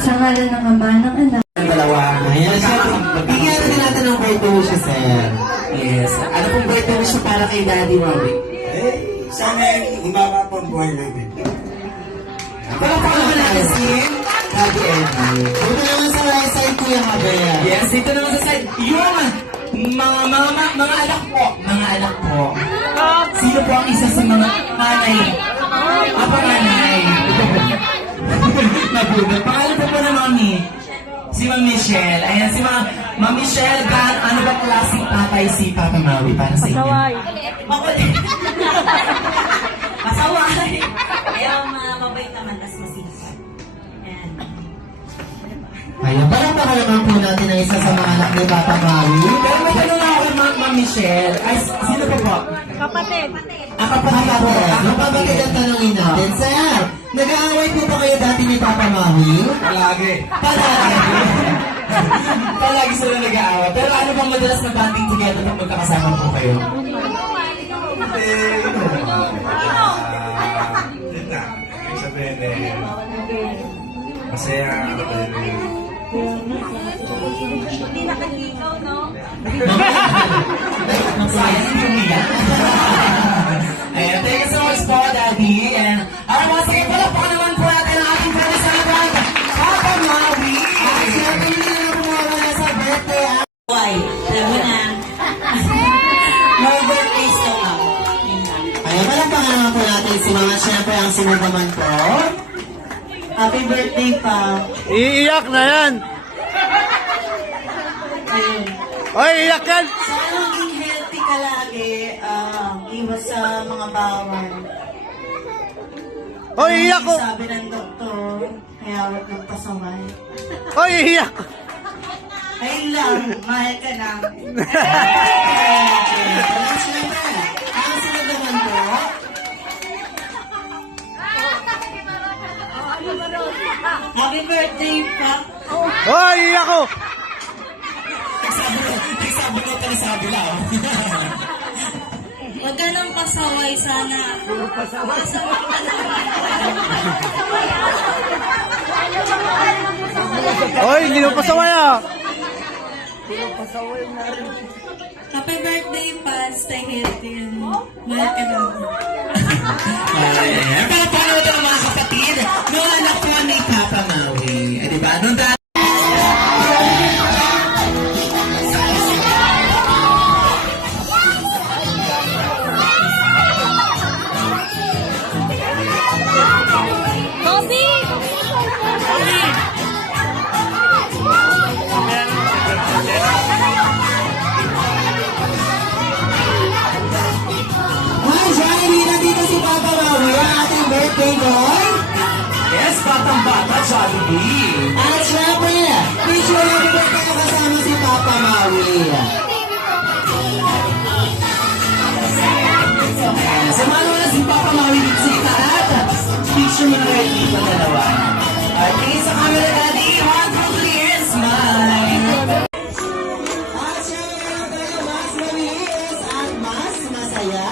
Sa ngalan ng Ama, ng Anak. Dalawa. Ayan, bigyan natin ng birthday wish, sir. Yes. Ano pong birthday wish para kay Daddy Maui? Sana humaba pong buhay natin. Palapakaman natin si Daddy Eddie. Dito naman sa right side, Kuya Mabel. Yes, dito naman sa side. Yung mga anak po. Mga anak po. Sino po ang isa sa mga nanay? Panganay. Nabunod. Pangalan po na Mami. Si Ma'am Michelle. Ayan, si Ma'am Michelle, ano ba klaseng tatay si Papa Maui para sa inyo? Pasaway. Pasaway. Ayaw mabait naman, tas masisip. Ayan. Ayan, parang naman po natin ang isa sa mga anak ni Papa Maui. Pero may tanong ako kay Ma'am Michelle. Ay, sino po? Kapatid. Kapatid po. Ang kapatid ang tanongin natin. Sir, nag-aaway po ba kayo dati ni Papa Maui? Palagi. Palagi sila nag-aaway. Pero ano bang madalas na banding together pag magkakasama po kayo? Yun na. Ibig sabihin masaya ako Hindi nakaligaw, no? Sayang yung niya. Ayan, thank you so much po, Daddy. And, once again, palakpakan naman po natin ang ating pwede sa natin, Papa Maui. At siyempre, hindi na pumawa na sa birthday. Why? Alam mo na. More birthdays to come. Ayan, palakpakan naman po natin si Mama. Siyempre, ang sinugaman po. Happy birthday pa. Iiyak na yan! Ayun. Oy, iyak yan! Sana maging healthy ka lagi. Iwas sa mga bawal. Oy, iyak ko! Sabi ng doktor, kaya huwag kang pasaway. Oy, iyak! Ayun lang, mahal ka na. Siyempre, ang sinugaman po. Happy birthday pa. Oy, iyak ko! Nagsabi ko tayo sabi lang. Huwag ka nang pasaway sana. Pasaway Oy, hindi mo pasaway ah! Happy birthday pa. Stay healthy. Mahal ka na. Ayan, para paano ito mga kapatid? Noong anak po ni Papa Maui. Diba? Noong dati. Birthday boy? Yes, batang-bata, Jollibee. At syempre, picture happy birthday na kasama si Papa Maui. Samahan mo na si Papa Maui dito sa itaat. Picture mo na rin dito dalawa. At tingin sa camera, Daddy. 1, 2, 3, smile. At syempre, mas malinis at mas saya.